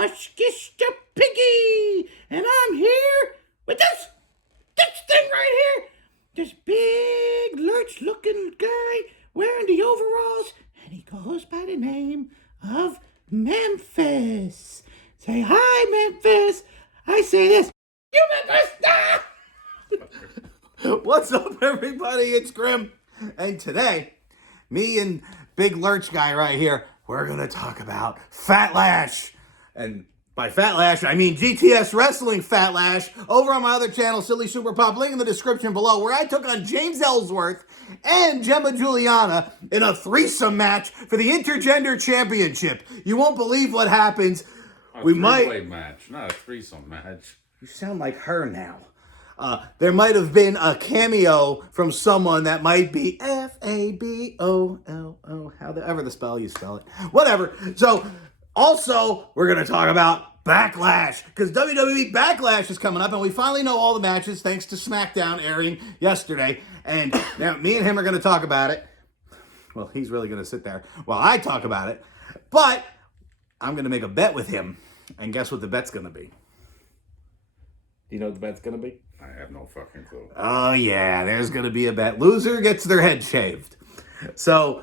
Hushkister Piggy, and I'm here with this thing right here. This big, lurch-looking guy wearing the overalls, and he goes by the name of Memphis. Say hi, Memphis. I say this. You Memphis! Ah! What's up, everybody? It's Grim. And today, me and Big Lurch Guy right here, we're going to talk about Fat Lash. And by Fat Lash, I mean GTS Wrestling Fat Lash over on my other channel, Silly Super Pop, link in the description below, where I took on James Ellsworth and Gemma Juliana in a threesome match for the Intergender Championship. You won't believe what happens. A three-way match, not a threesome match. You sound like her now. There might have been a cameo from someone that might be F-A-B-O-L-O, however the spell you spell it. Whatever. So, also, we're going to talk about Backlash, because WWE Backlash is coming up, and we finally know all the matches, thanks to SmackDown airing yesterday. And now me and him are going to talk about it. Well, he's really going to sit there while I talk about it. But I'm going to make a bet with him, and guess what the bet's going to be? Do you know what the bet's going to be? I have no fucking clue. Oh, yeah, there's going to be a bet. Loser gets their head shaved. So,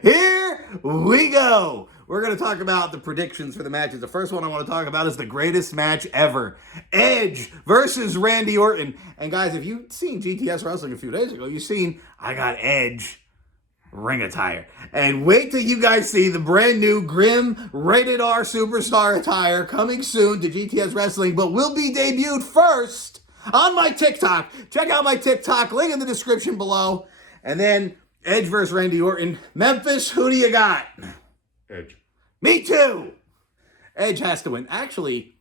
here we go. We're going to talk about the predictions for the matches. The first one I want to talk about is the greatest match ever. Edge versus Randy Orton. And guys, if you've seen GTS Wrestling a few days ago, you've seen I got Edge ring attire. And wait till you guys see the brand new Grim Rated R Superstar attire coming soon to GTS Wrestling, but will be debuted first on my TikTok. Check out my TikTok, link in the description below. And then Edge versus Randy Orton. Memphis, who do you got? Edge. Me too. Edge has to win. Actually,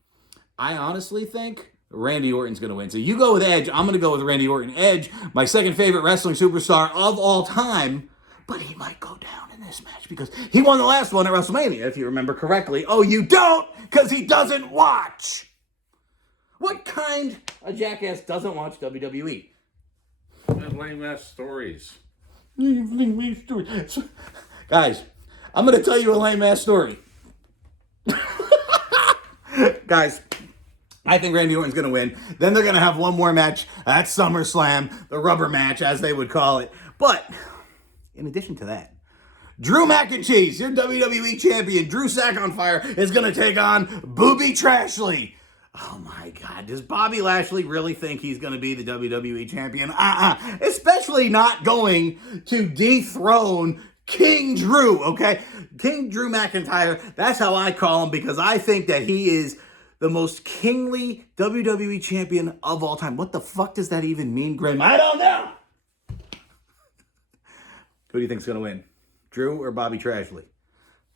I honestly think Randy Orton's going to win. So you go with Edge. I'm going to go with Randy Orton. Edge, my second favorite wrestling superstar of all time. But he might go down in this match because he won the last one at WrestleMania, if you remember correctly. Oh, you don't? Because he doesn't watch. What kind of jackass doesn't watch WWE? Lame-ass stories. Lame-ass stories. Guys, I'm going to tell you a lame-ass story. Guys, I think Randy Orton's going to win. Then they're going to have one more match at SummerSlam, the rubber match, as they would call it. But in addition to that, Drew Mac and Cheese, your WWE champion, Drew Sack on Fire, is going to take on Booby Trashley. Oh my God, does Bobby Lashley really think he's going to be the WWE champion? Especially not going to dethrone King Drew, okay? King Drew McIntyre, that's how I call him, because I think that he is the most kingly WWE champion of all time. What the fuck does that even mean, Grim? I don't know. Who do you think's going to win? Drew or Bobby Trashley?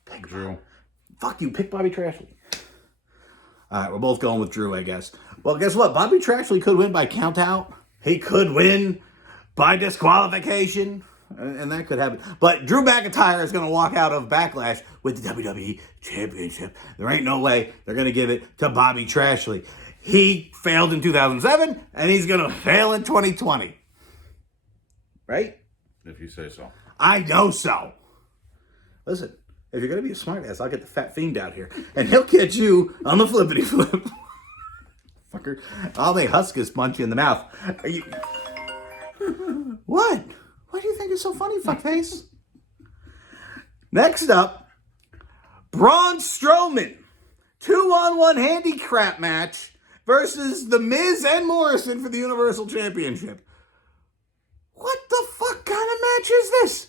Pick Drew. Fuck you, pick Bobby Trashley. All right, we're both going with Drew, I guess. Well, guess what? Bobby Trashley could win by countout. He could win by disqualification, and that could happen. But Drew McIntyre is going to walk out of Backlash with the WWE Championship. There ain't no way they're going to give it to Bobby Trashley. He failed in 2007, and he's going to fail in 2020. Right? If you say so. I know so. Listen, if you're going to be a smartass, I'll get the Fat Fiend out here, and he'll catch you on the flippity flip. Fucker. I'll make Huskus punch you in the mouth. What? What do you think is so funny, fuckface? Next up, Braun Strowman. 2-on-1 handicap match versus The Miz and Morrison for the Universal Championship. What the fuck kind of match is this?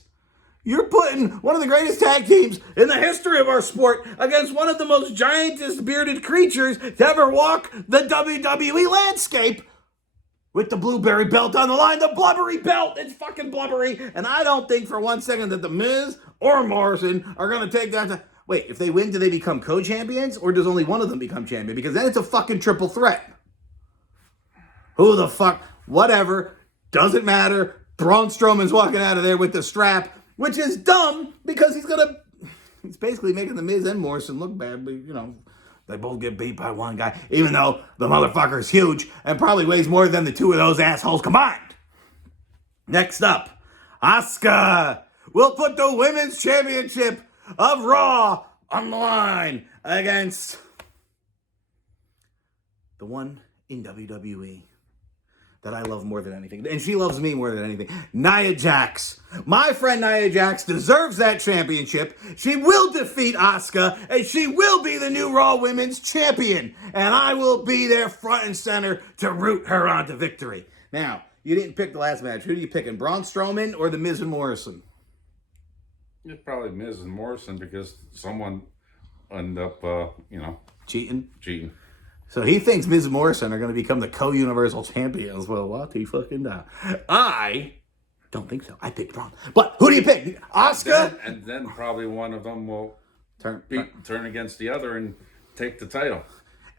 You're putting one of the greatest tag teams in the history of our sport against one of the most giantest bearded creatures to ever walk the WWE landscape with the blueberry belt on the line, the blubbery belt. It's fucking blubbery. And I don't think for 1 second that The Miz or Morrison are going to take that to... Wait, if they win, do they become co-champions? Or does only one of them become champion? Because then it's a fucking triple threat. Who the fuck? Whatever. Doesn't matter. Braun Strowman's walking out of there with the strap, which is dumb because he's basically making The Miz and Morrison look bad. But, you know, they both get beat by one guy, even though the motherfucker's huge and probably weighs more than the two of those assholes combined. Next up, Asuka will put the women's championship of Raw on the line against the one in WWE that I love more than anything. And she loves me more than anything. Nia Jax. My friend Nia Jax deserves that championship. She will defeat Asuka, and she will be the new Raw Women's Champion. And I will be there front and center to root her on to victory. Now, you didn't pick the last match. Who are you picking, Braun Strowman or The Miz and Morrison? It's probably Miz and Morrison because someone ended up, Cheating? cheating. So he thinks Miz and Morrison are going to become the co-universal champions. Well, what he fucking does. I don't think so. I picked Braun. But who do you pick? Asuka? And then probably one of them will Turn. against the other and take the title.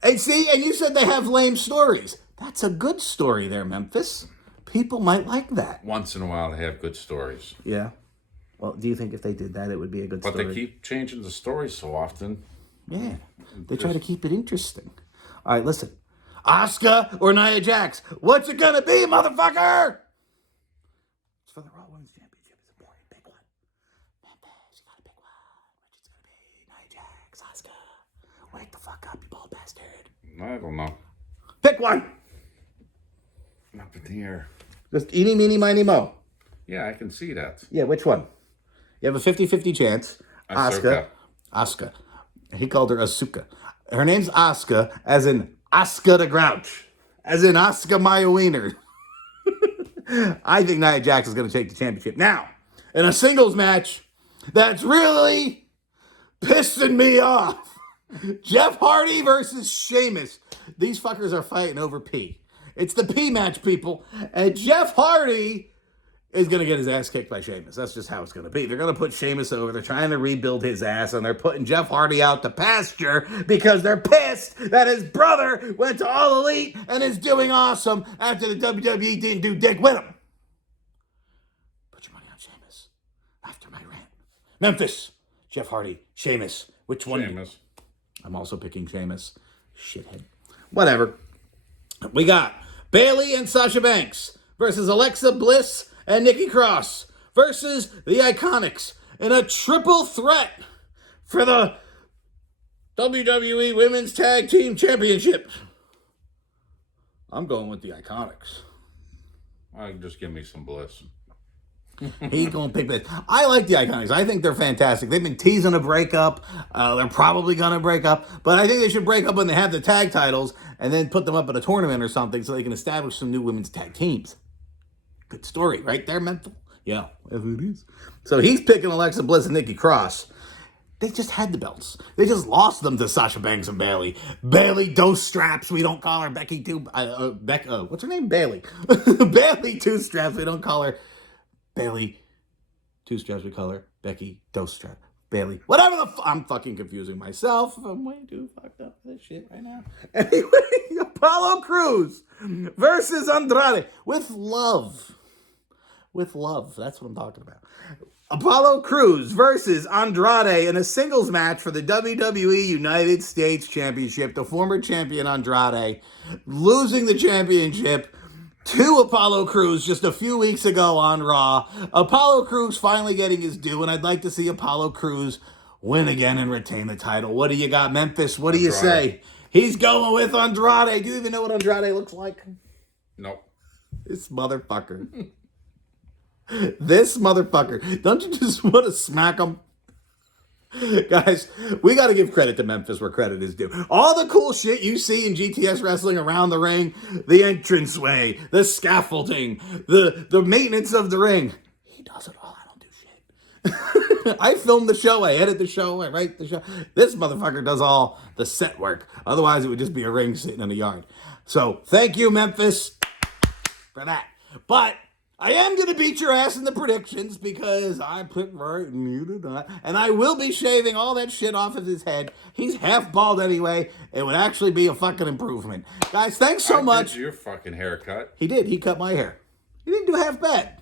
And see, and you said they have lame stories. That's a good story there, Memphis. People might like that. Once in a while, they have good stories. Yeah. Well, do you think if they did that, it would be a good story? But they keep changing the stories so often. Yeah. They try to keep it interesting. All right, listen. Asuka or Nia Jax? What's it gonna be, motherfucker? It's for the Raw Women's Championship. It's important. Big one. Memphis, you gotta pick one. Which is gonna be Nia Jax, Asuka. Wake the fuck up, you bald bastard. I don't know. Pick one. Up in the air. Just eeny, meeny, miny, mo. Yeah, I can see that. Yeah, which one? You have a 50-50 chance. Asuka. He called her Asuka. Her name's Asuka, as in Asuka the Grouch. As in Asuka Maya Wiener. I think Nia Jax is going to take the championship. Now, in a singles match that's really pissing me off. Jeff Hardy versus Sheamus. These fuckers are fighting over P. It's the P match, people. And Jeff Hardy is going to get his ass kicked by Sheamus. That's just how it's going to be. They're going to put Sheamus over. They're trying to rebuild his ass, and they're putting Jeff Hardy out to pasture because they're pissed that his brother went to All Elite and is doing awesome after the WWE didn't do dick with him. Put your money on Sheamus after my rant. Memphis, Jeff Hardy, Sheamus. Which one? Sheamus. I'm also picking Sheamus. Shithead. Whatever. We got Bayley and Sasha Banks versus Alexa Bliss and Nikki Cross versus the Iconics in a triple threat for the WWE Women's Tag Team Championship. I'm going with the Iconics. Just give me some Bliss. He's going to pick this. I like the Iconics. I think they're fantastic. They've been teasing a breakup. They're probably going to break up. But I think they should break up when they have the tag titles and then put them up at a tournament or something so they can establish some new women's tag teams. Good story, right there, Memphis? Yeah, as it is. So he's picking Alexa Bliss and Nikki Cross. They just had the belts. They just lost them to Sasha Banks and Bayley. Bayley Dos Straps. We don't call her Becky Two. What's her name? Bayley. Bayley Two Straps. We don't call her Bayley Two Straps. We call her Becky Dos Straps. Bayley. Whatever the I'm fucking confusing myself. I'm way too fucked up for this shit right now. Anyway, Apollo Crews versus Andrade with love. With love. That's what I'm talking about. Apollo Crews versus Andrade in a singles match for the WWE United States Championship. The former champion Andrade losing the championship to Apollo Crews just a few weeks ago on Raw. Apollo Crews finally getting his due, and I'd like to see Apollo Crews win again and retain the title. What do you got, Memphis? What do you say? He's going with Andrade. Do you even know what Andrade looks like? Nope. This motherfucker. This motherfucker. Don't you just want to smack him? Guys, we got to give credit to Memphis where credit is due. All the cool shit you see in GTS wrestling around the ring, the entranceway, the scaffolding, the maintenance of the ring. He does it all. I don't do shit. I film the show. I edit the show. I write the show. This motherfucker does all the set work. Otherwise, it would just be a ring sitting in the yard. So, thank you, Memphis, for that. But I am going to beat your ass in the predictions because I picked right and you did not. And I will be shaving all that shit off of his head. He's half bald anyway. It would actually be a fucking improvement. Guys, thanks so much. Did your fucking haircut. He did. He cut my hair. He didn't do half bad.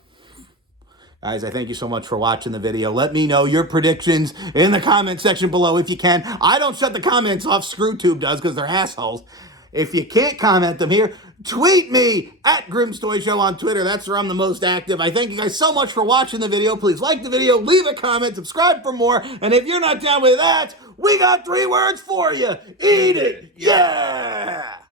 Guys, I thank you so much for watching the video. Let me know your predictions in the comment section below if you can. I don't shut the comments off. ScrewTube does because they're assholes. If you can't comment them here, Tweet me at Grimm's Toy Show on Twitter. That's where I'm the most active. I thank you guys so much for watching the video. Please like the video, leave a comment, subscribe for more. And if you're not down with that, we got 3 words for you. Eat it. Yeah!